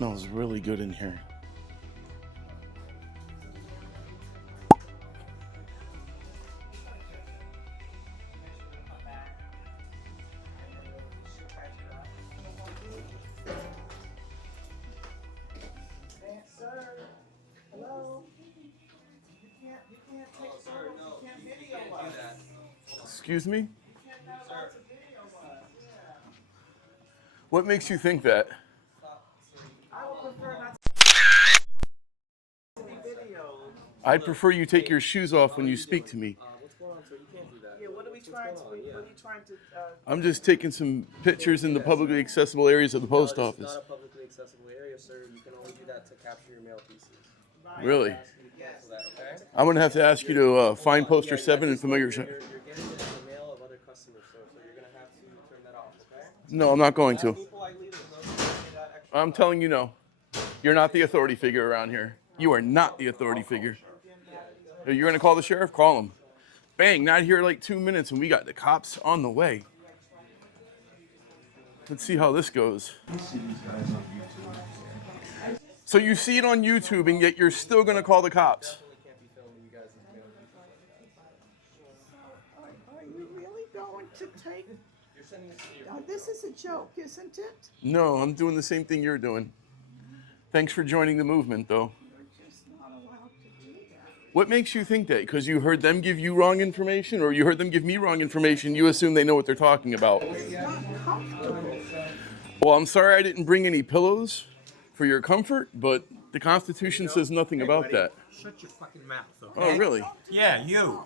Smells really good in here. Sir, hello? You can't take photos, you can't video us. Excuse me? You cannot allowed to video us, yeah. What makes you think that? I would prefer not to be videoed. I'd prefer you take your shoes off when you speak to me. What's going on, sir? You can't do that. Yeah, what are we trying to, what are you trying to, I'm just taking some pictures in the publicly accessible areas of the post It's office. not a publicly accessible area, sir. You can only do that to capture your mail pieces. Really? Cancel that, okay? I'm gonna have to ask you to find poster 7 in familiar. You're getting it in the mail of other customers, sir, so you're gonna have to turn that off, okay? No, I'm not going to. Politely, there's no need to pay that extra. I'm telling you no. You're not the authority figure around here. You are not the authority figure. You're gonna call the sheriff? Call him. Bang, not here like 2 minutes and we got the cops on the way. Let's see how this goes. So you see it on YouTube and yet you're still gonna call the cops? are you really going to take, this is a joke, isn't it? No, I'm doing the same thing you're doing. Thanks for joining the movement though. You're just not allowed to do that. What makes you think that? Because you heard them give you wrong information or you heard them give me wrong information, you assume they know what they're talking about. It's not comfortable. Well, I'm sorry I didn't bring any pillows for your comfort, but the Constitution says nothing about that. Shut your fucking mouth, okay? Oh, really? Yeah, you.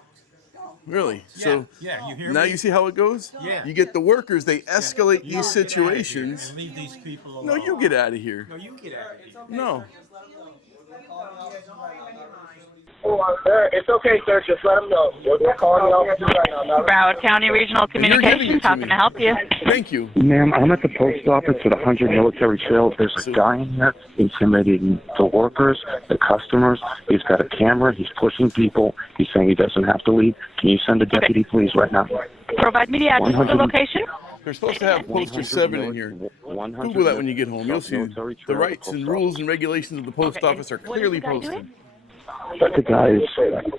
Really? So Yeah, you hear now me? you see how it goes? Yeah. You get the workers, they escalate You these get outta here situations. and leave these people alone. No, you get out of here. No, you get out of here. No. Sir, it's okay, sir. Just let them know. We're calling the officers right now. Broward County Regional giving it Communications, to how me. can I help you? Thank you. Ma'am, I'm at the post office at 100 Military Trails. There's a guy in here intimidating the workers, the customers. He's got a camera. He's pushing people. He's saying he doesn't have to leave. Can you send a deputy, please, right now? Provide me the address of the 100 location. They're supposed to have poster 7 in here. Google that when you get home. You'll see the rights and rules and regulations of the post office are What is clearly the guy posted. doing? The guy's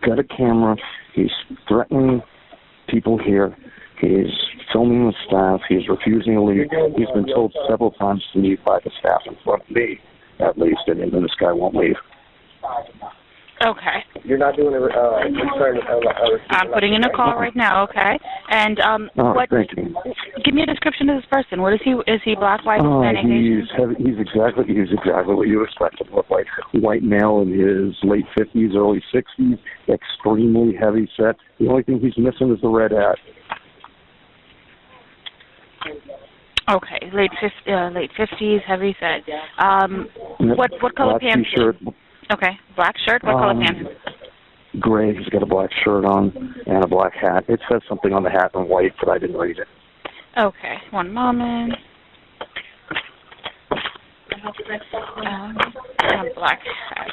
got a camera. He's threatening people here. He's filming the staff. He's refusing to leave. He's been told several times to leave by the staff in front of me, at least, and then this guy won't leave. Okay. You're not doing a return. I'm putting in a call right now, okay? And what? Thank you. Give me a description of this person. What is he? Is he black, white, Hispanic, Asian? He's exactly what you expect him to look like. White male in his late 50s, early 60s, extremely heavy set. The only thing he's missing is the red hat. Okay, late 50s, heavy set. What color Black pants? T-shirt, Okay, black shirt. What color pants? gray. He's got a black shirt on and a black hat. It says something on the hat in white, but I didn't read it. Okay, one moment. And a black hat.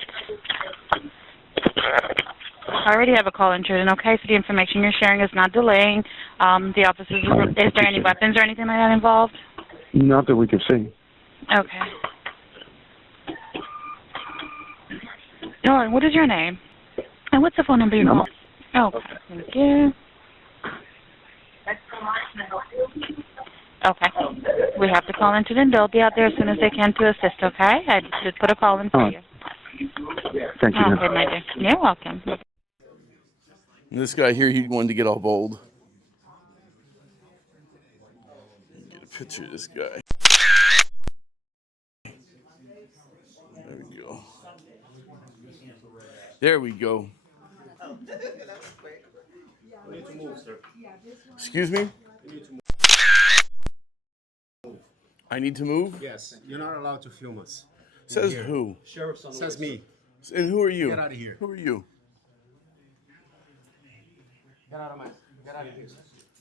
I already have a call intrusion, okay? So the information you're sharing is not delaying. The officers, is there any weapons or anything like that involved? Not that we can see. Okay. All right, what is your name? And what's the phone number you called? Okay, thank you. Okay. We have to call into them. They'll be out there as soon as they can to assist, okay? I just put a call in for you. Thank you. Okay, my dear. You're welcome. And this guy here, he wanted to get all bold. Get a picture of this guy. There we go. There we go. Excuse me? I need to move? Yes, you're not allowed to film us. Says who? Sheriff's on the Says me. And who are you? Get out of here. Who are you? Get out of here.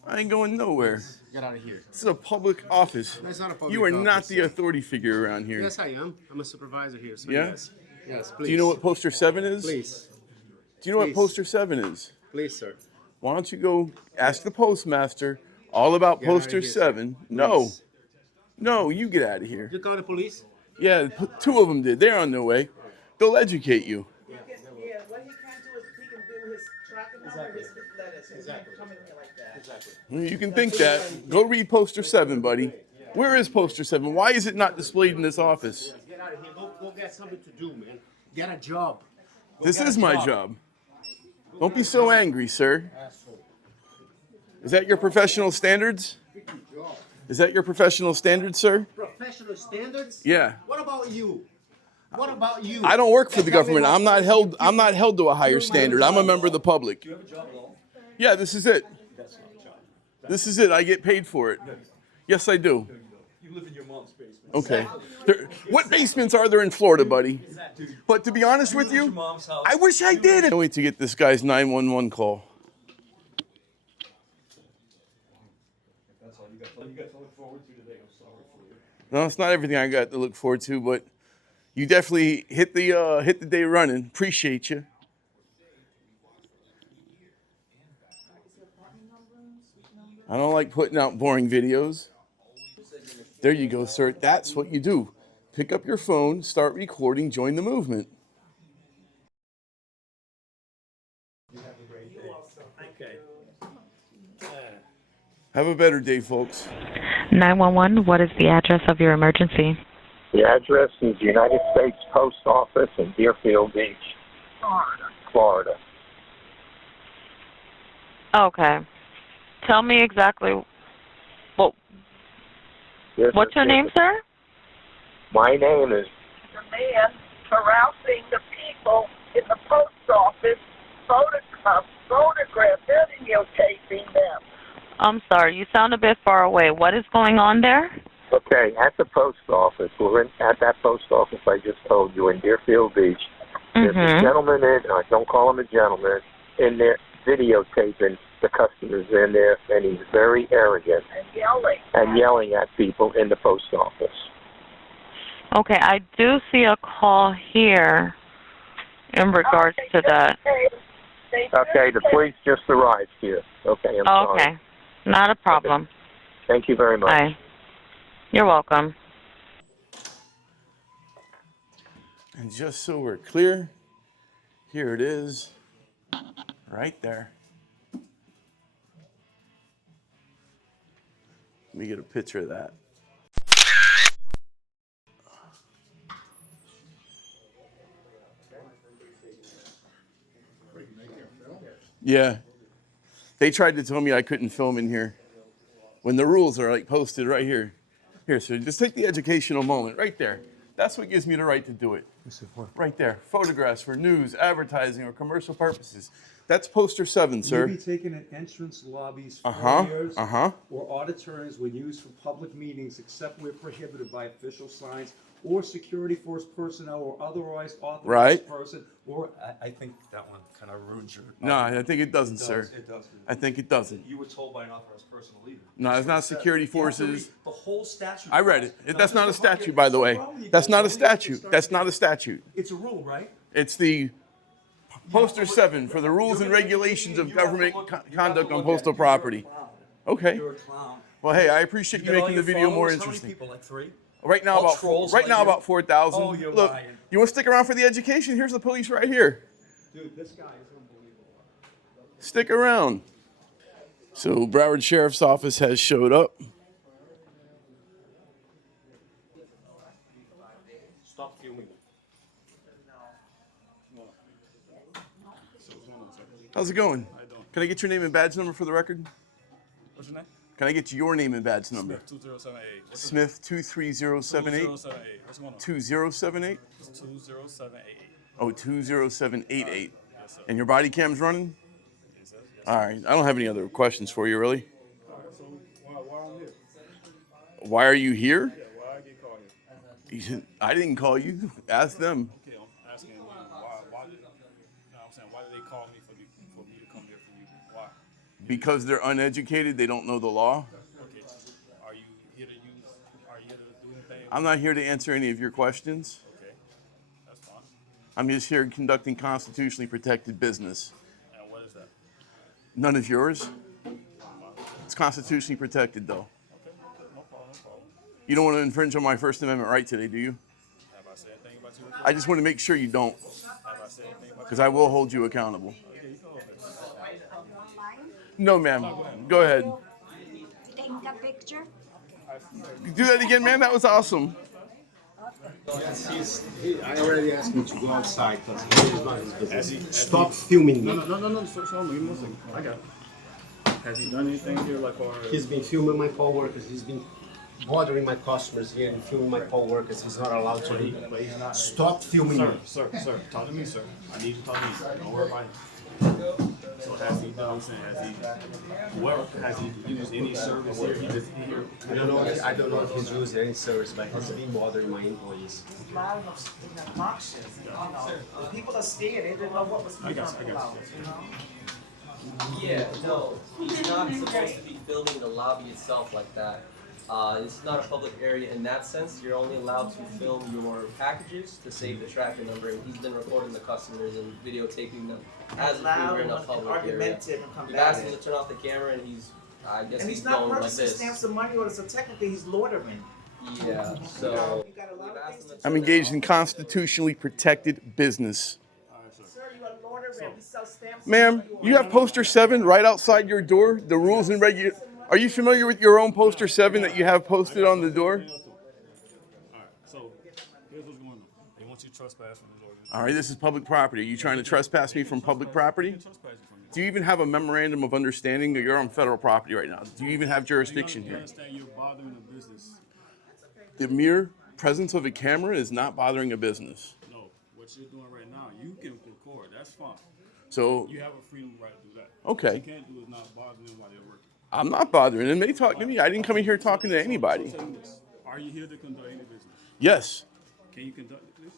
I ain't going nowhere. Get out of here. This is a public office. That's not a public You are not office, the sir. authority figure around here. Yes, I am. I'm a supervisor here, so Yeah? yes. Yes, please. Do you know what poster 7 is? Please. Do you know what Please. poster 7 is? Please, sir. Why don't you go ask the postmaster all about Get outta poster here, sir. 7? No. Please. No, you get out of here. You call the police? Yeah, two of them did. They're on their way. They'll educate you. Yeah, what he can't do is he can do his tracking number, his letters, and he come in here like that. Exactly. You can think that. Go read poster 7, buddy. Where is poster 7? Why is it not displayed in this office? Get out of here. Go get something to do, man. Get a job. This is my job. Don't be so angry, sir. Is that your professional standards? Is that your professional standards, sir? Professional standards? Yeah. What about you? What about you? I don't work for the government. I'm not held to a higher standard. I'm a member of the public. Yeah, this is it. This is it. I get paid for it. Yes, I do. You live in your mom's basement. Okay. What basements are there in Florida, buddy? But to be honest with you, I wish I did. I can't wait to get this guy's 911 call. That's all you got to look forward to today. I'm sorry for you. No, it's not everything I got to look forward to, but you definitely hit the day running. Appreciate you. I don't like putting out boring videos. There you go, sir. That's what you do. Pick up your phone, start recording, join the movement. Okay. Have a better day, folks. 911, what is the address of your emergency? The address is United States Post Office in Deerfield Beach, Florida. Okay. Tell me exactly what's your name, sir? My name is The man harassing the people in the post office, photograph, videotaping them. I'm sorry, you sound a bit far away. What is going on there? Okay, at the post office. We're at that post office I just told you in Deerfield Beach. There's a gentleman don't call him a gentleman, in there videotaping the customers in there, and he's very arrogant. And yelling at people in the post office. Okay, I do see a call here in regards to that. Okay, the police just arrived here. Okay, I'm sorry. Okay, not a problem. Thank you very much. Bye. You're welcome. And just so we're clear, here it is, right there. Let me get a picture of that. Yeah. They tried to tell me I couldn't film in here when the rules are like posted right here. Here, so just take the educational moment right there. That's what gives me the right to do it. Right there. Photographs for news, advertising, or commercial purposes. That's poster 7, sir. May be taken in entrance lobbies, Uh-huh, foyers, uh-huh. or auditoriums when used for public meetings, except where prohibited by official signs or security force personnel or otherwise authorized Right. person. Or I think that one kind of ruins your. No, I think it doesn't, sir. It does. I think it doesn't. You were told by an authorized person to leave it. No, it's not security You have to forces. read the whole statute. I read it. Now, That's not a just the statute, by the way. That's not a statute. That's not a statute. It's a rule, right? It's the poster 7 for the rules and regulations of government conduct on postal property. Okay. You're a clown. Well, hey, I appreciate you making the video more interesting. How many people? Like 3? Right now, All trolls like you? about 4,000. Oh, you're Look, lying. you want to stick around for the education? Here's the police right here. Dude, this guy is unbelievable. Stick around. So Broward Sheriff's Office has showed up. Stop filming. How's it going? Can I get your name and badge number for the record? What's your name? Can I get your name and badge number? Smith 2078. Smith 23078. 2078. What's going on? 2078? It's 20788. Oh, 20788. Yes, sir. And your body cam's running? Yes, sir. Yes, All right. I don't have any other questions for you, really. All right, so why I'm here? Why are you here? Yeah, why I get called here? I didn't call you. Ask them. Okay, I'm asking you, why did, you know what I'm saying, why did they call me for me to come here for you? Why? Because they're uneducated, they don't know the law. Okay, are you here to do anything? I'm not here to answer any of your questions. Okay, that's fine. I'm just here conducting constitutionally protected business. And what is that? None of yours. It's constitutionally protected, though. Okay, no problem, no problem. You don't want to infringe on my First Amendment right today, do you? about you? I just want to make sure you don't, Have I said anything about because I will hold you accountable. you? Okay, you go over it. No, ma'am. Go ahead. Taking a picture? Do that again, man. That was awesome. I already asked him to go outside because he is not his business. Stop filming me. No. Show me. Give me 1 second. I got it. Has he done anything here, like, or? He's been filming my co-workers. He's been bothering my customers here and filming my co-workers. He's not allowed to. But he's not. Stop filming me. Sir, talk to me, sir. I need you to talk to me. Don't worry about him. So has he done, I'm saying, has he used any service here? He just here. I don't know if he's using any service, but he's been bothering my employees. It's loud and obnoxious, you know. The people are scared, they didn't know what was I got you. you know. Yeah, no, he's not supposed to be filming the lobby itself like that. It's not a public area in that sense. You're only allowed to film your packages to save the tracking number, and he's been recording the customers and videotaping them as if we Loud were in a and public area. argumentative and We've asked him combative. to turn off the camera, and I guess And he's he's not going like purchasing this. stamps of money orders, so technically he's loitering. Yeah, so You got a lot we've of asked things him to to I'm turn that engaged off. in constitutionally protected business. Sir, you are loitering. We sell stamps. Ma'am, you have poster 7 right outside your door. The rules and Are you familiar with your own poster 7 that you have posted on the door? Alright, so here's what's going on. They want you to trespass from this organization. All right, this is public property. Are you trying to trespass me from public property? Trespassing from you. Do you even have a memorandum of understanding that you're on federal property right now? Do you even have jurisdiction You here? understand you're bothering the business. The mere presence of a camera is not bothering a business. No, what you're doing right now, you can record. That's fine. So, You have a freedom right to do that. Okay. What you can't do is not bother them while they're working. I'm not bothering them. They talk to me. I didn't come in here talking to anybody. So tell me this. Are you here to conduct any business? Yes, Can you conduct it, please?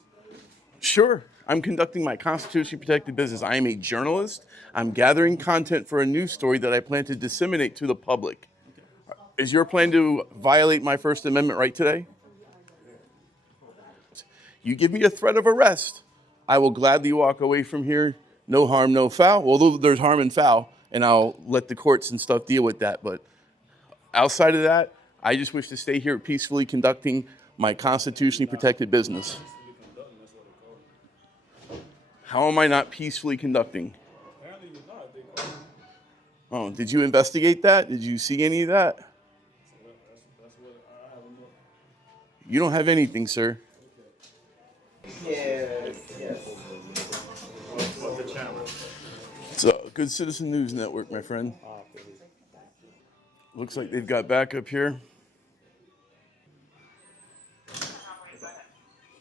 sure. I'm conducting my constitutionally protected business. I am a journalist. I'm gathering content for a news story that I plan to disseminate to the public. Is your plan to violate my First Amendment right today? You give me a threat of arrest, I will gladly walk away from here. No harm, no foul. Although there's harm and foul, and I'll let the courts and stuff deal with that. But outside of that, I just wish to stay here peacefully conducting my constitutionally protected business. How am I not peacefully conducting? Apparently you're not. They call you. Oh, did you investigate that? Did you see any of that? That's what I haven't done. You don't have anything, sir. Yes. What's the channel? It's a Good Citizen News Network, my friend. Looks like they've got backup here.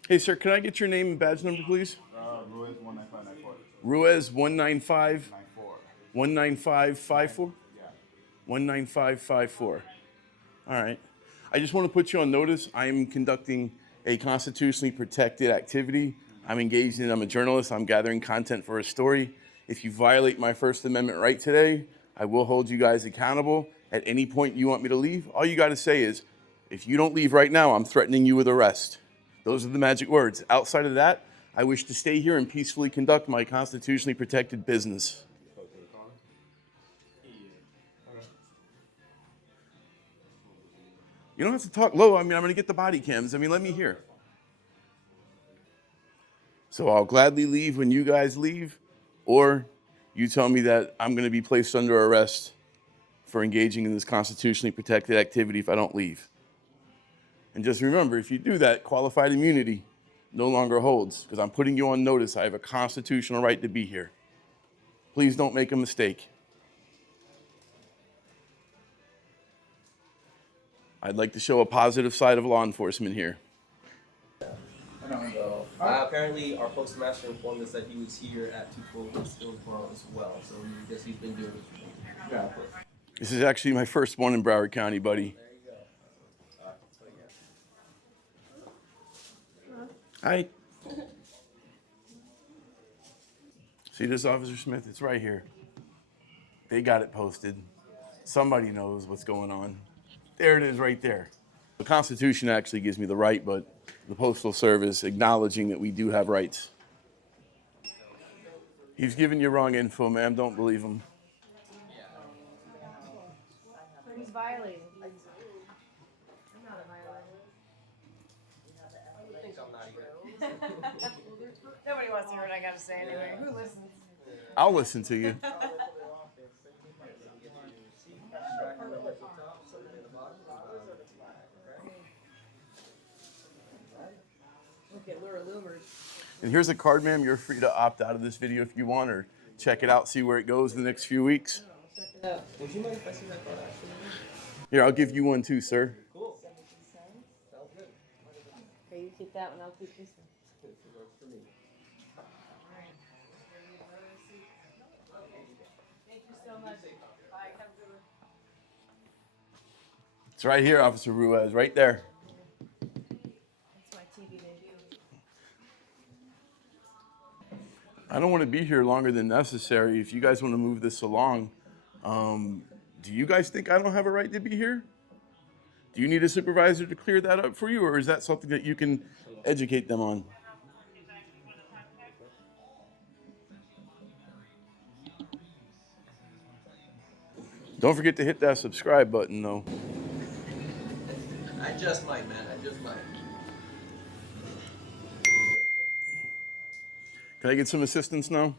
Hey, sir, can I get your name and badge number, please? Ruiz 19594. Ruiz 195 94. 19554? Yeah. 19554. All right. I just want to put you on notice. I am conducting a constitutionally protected activity. I'm engaged in, I'm a journalist. I'm gathering content for a story. If you violate my First Amendment right today, I will hold you guys accountable. At any point you want me to leave, all you got to say is, if you don't leave right now, I'm threatening you with arrest. Those are the magic words. Outside of that, I wish to stay here and peacefully conduct my constitutionally protected business. You don't have to talk low. I mean, I'm going to get the body cams. I mean, let me hear. So I'll gladly leave when you guys leave, or you tell me that I'm going to be placed under arrest for engaging in this constitutionally protected activity if I don't leave. And just remember, if you do that, qualified immunity no longer holds, because I'm putting you on notice. I have a constitutional right to be here. Please don't make a mistake. I'd like to show a positive side of law enforcement here. So, apparently, our postmaster informed us that he was here at 212 Hillsborough as well. So we guess he's been doing it. This is actually my first one in Broward County, buddy. Hi. See this, Officer Smith? It's right here. They got it posted. Somebody knows what's going on. There it is right there. The Constitution actually gives me the right, but the Postal Service acknowledging that we do have rights. He's giving you wrong info, ma'am. Don't believe him. He's violating. I'm not a violator. I think I'm not either. wants to hear what I gotta say anyway. Who listens? I'll listen to you. Okay, Laura Loomers. And here's a card, ma'am. You're free to opt out of this video if you want, or check it out, see where it goes in the next few weeks. Would you mind if I see that card actually? Here, I'll give you one too, sir. Cool. Sounds good. Okay, you keep that one, I'll keep this one. Works for me. Thank you so much. Bye, have a good one. It's right here, Officer Ruiz, right there. That's my TV debut. I don't want to be here longer than necessary. If you guys want to move this along, do you guys think I don't have a right to be here? Do you need a supervisor to clear that up for you, or is that something that you can educate them on? Don't forget to hit that subscribe button, though. I just might, man. I just might. Can I get some assistance now?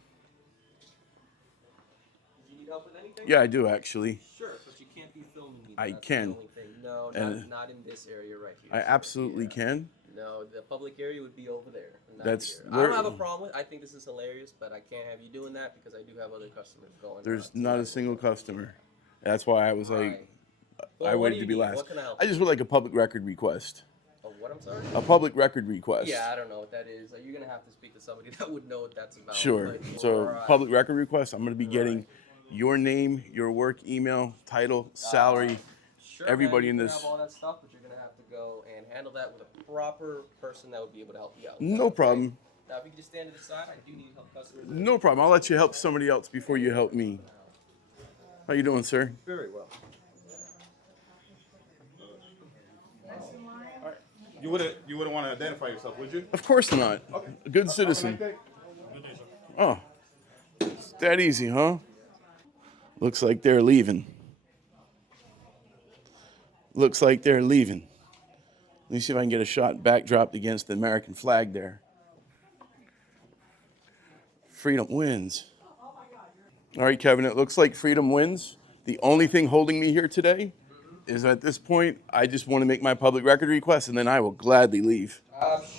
Do you need help with anything? Yeah, I do, actually. Sure, but you can't be filming me. I That's can. The only thing. No, And not in this area right here. I absolutely can. No, the public area would be over there. Not That's here. I where- don't have a problem with. I think this is hilarious, but I can't have you doing that because I do have other customers going. There's on. not a single customer. That's why I was like, Alright. Well, I what waited do to you be need? last. What can I help I just would like a public record request. Oh, what? I'm sorry. A public record request. Yeah, I don't know what that is. You're gonna have to speak to somebody that would know what that's about. Sure. But So for, public record request, I'm going to be getting your name, your work email, title, salary, sure, everybody man, in you this. can have all that stuff, but you're gonna have to go and handle that with a proper person that would be able to help you out. No problem. Now, if you can just stand to the side, I do need help customers. No problem. I'll let you help somebody else before you help me. How you doing, sir? Very well. You wouldn't want to identify yourself, would you? Of course not. A good citizen. Oh, it's that easy, huh? Looks like they're leaving. Looks like they're leaving. Let me see if I can get a shot backdropped against the American flag there. Freedom wins. All right, Kevin, it looks like freedom wins. The only thing holding me here today is at this point, I just want to make my public record request, and then I will gladly leave.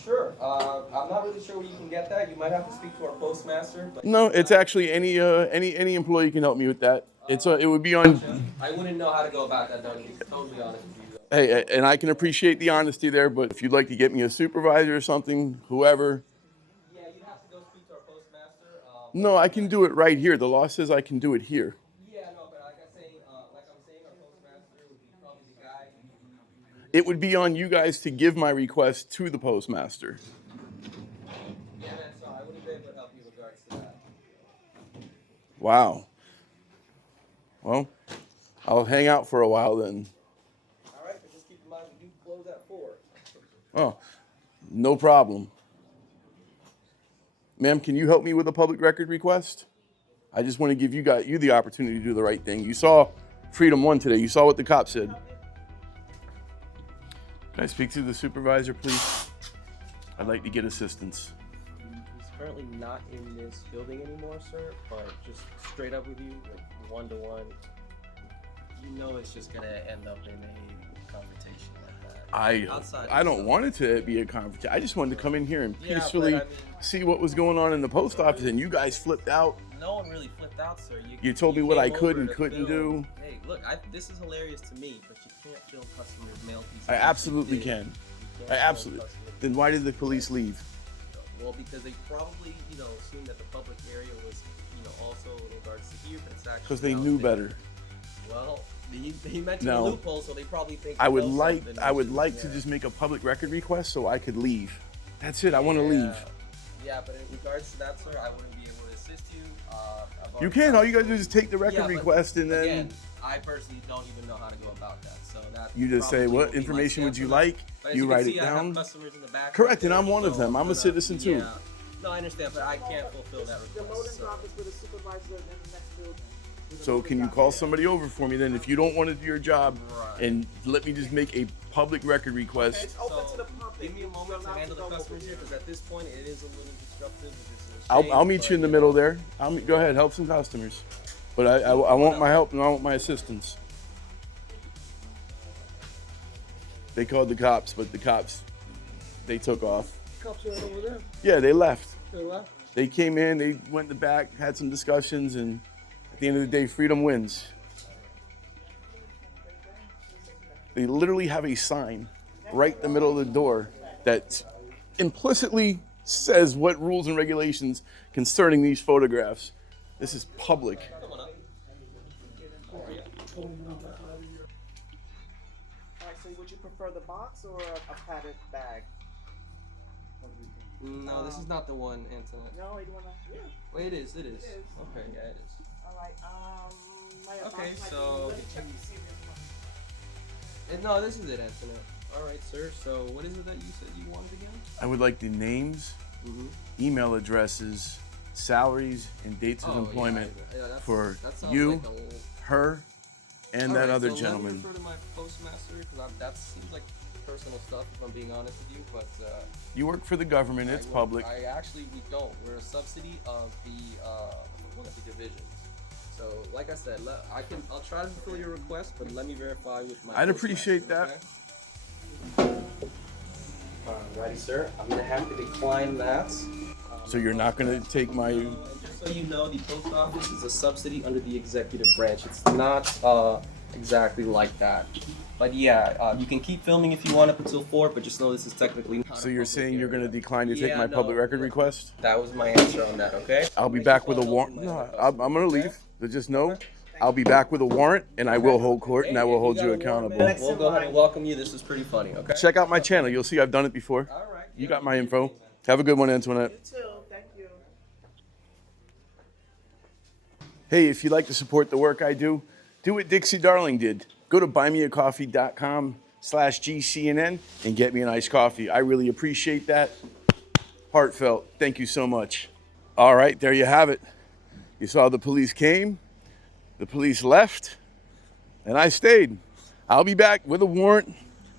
Sure. I'm not really sure where you can get that. You might have to speak to our postmaster. But No, it's actually any employee can help me with that. It would be on. I wouldn't know how to go about that, though, to be totally honest with you. Hey, and I can appreciate the honesty there, but if you'd like to get me a supervisor or something, whoever. Yeah, you'd have to go speak to our postmaster. No, I can do it right here. The law says I can do it here. Yeah, no, but like I'm saying, our postmaster would be probably the guy. It would be on you guys to give my request to the postmaster. Yeah, man, so I wouldn't be able to help you in regards to that. Wow. Well, I'll hang out for a while then. All right, but just keep in mind we do close at 4. Oh, no problem. Ma'am, can you help me with a public record request? I just want to give you the opportunity to do the right thing. You saw Freedom 1 today. You saw what the cop said. Can I speak to the supervisor, please? I'd like to get assistance. He's currently not in this building anymore, sir, but just straight up with you, like one-to-one, you know it's just gonna end up in a confrontation like that. I don't want it to be a confrontation. I just wanted to come in here and Yeah, but peacefully I mean- see what was going on in the post office, and you guys flipped out. No one really flipped out, sir. You told me what I came could over and to couldn't film. do. Hey, look, this is hilarious to me, but you can't film customers' mail pieces. I absolutely You can. can't I film absolutely. customers' Then why did the police leave? Well, because they probably, assumed that the public area was, also in regards to here, but it's actually. Because they out knew there. better. Well, he mentioned No. a loophole, so they probably think. I he would knows like something, which is- to yeah. just make a public record request so I could leave. That's it. I want to leave. Yeah, but in regards to that, sir, I wouldn't be able to assist you. I've You already can. tried All you to- gotta do is take the record Yeah, but request and then again, I personally don't even know how to go about that. So that you just say, probably what would be my information would stance you on that. like? But as You can write see, it I have down. customers in the back Correct, right and there, I'm one of so them. I'm a citizen too. No, I understand, but I can't fulfill that The request. loading So. office with a supervisor in the next building. So can you call somebody over for me then if you don't want to do your job and let me just make a public record request? It's open to the public. Give me a moment to handle the customers here, because at this point it is a little disruptive. I'll meet you in the middle there. Go ahead, help some customers. But I want my help and I want my assistance. They called the cops, but the cops, they took off. Cops are right over there. Yeah, they left. They left? They came in, they went in the back, had some discussions, and at the end of the day, freedom wins. They literally have a sign right in the middle of the door that implicitly says what rules and regulations concerning these photographs. This is public. Alright, so would you prefer the box or a padded bag? No, this is not the one, Antoinette. No, you wanna? Yeah. Wait, it is. It is. Okay, yeah, it is. Alright, my Okay, box might so- be, let me check to see if there's one. No, this is it, Antoinette. All right, sir. So, what is it that you said you wanted again? I would like the names, email addresses, salaries, and dates of employment for that sounds you, like a- her, and All that right, other so gentleman. Let me refer to my postmaster, because that seems like personal stuff, if I'm being honest with you. But You work for the government, it's public. we don't. We're a subsidy of one of the divisions. So, like I said, I'll try to fulfill your request, but let me verify with my. I'd appreciate postmaster, that. okay? Alrighty, sir. I'm gonna have to decline that. So you're not gonna take my... Just so you know, the post office is a subsidy under the executive branch. It's not exactly like that. But yeah, you can keep filming if you want up until 4, but just know this is technically not So a you're public saying you're area. gonna decline to take Yeah, my no, public record request? That was my answer on that, okay? I'll be back with a warrant. No, I'm gonna leave. So just know, I'll be back with a warrant, and I will hold court, and I will hold you accountable. We'll go ahead and welcome you. This is pretty funny, okay? Check out my channel. You'll see I've done it before. All right. You got my info. Have a good one, Antoinette. You too, thank you. Hey, if you'd like to support the work I do what Dixie Darling did. Go to buymeacoffee.com/GCNN and get me an iced coffee. I really appreciate that. Heartfelt. Thank you so much. All right, there you have it. You saw the police came, the police left, and I stayed. I'll be back with a warrant.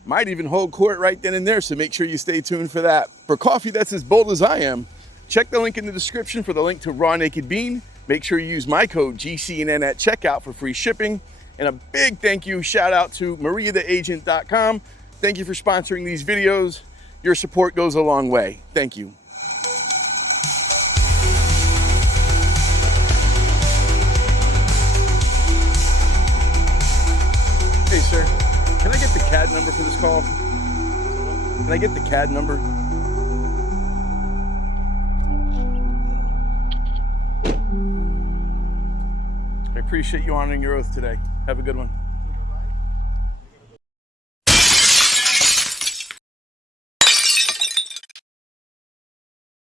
Might even hold court right then and there, so make sure you stay tuned for that. For coffee that's as bold as I am, check the link in the description for the link to Raw Naked Bean. Make sure you use my code GCNN at checkout for free shipping. And a big thank you, shout out to MariaTheAgent.com. Thank you for sponsoring these videos. Your support goes a long way. Thank you. Hey, sir, can I get the CAD number for this call? Can I get the CAD number? I appreciate you honoring your oath today. Have a good one.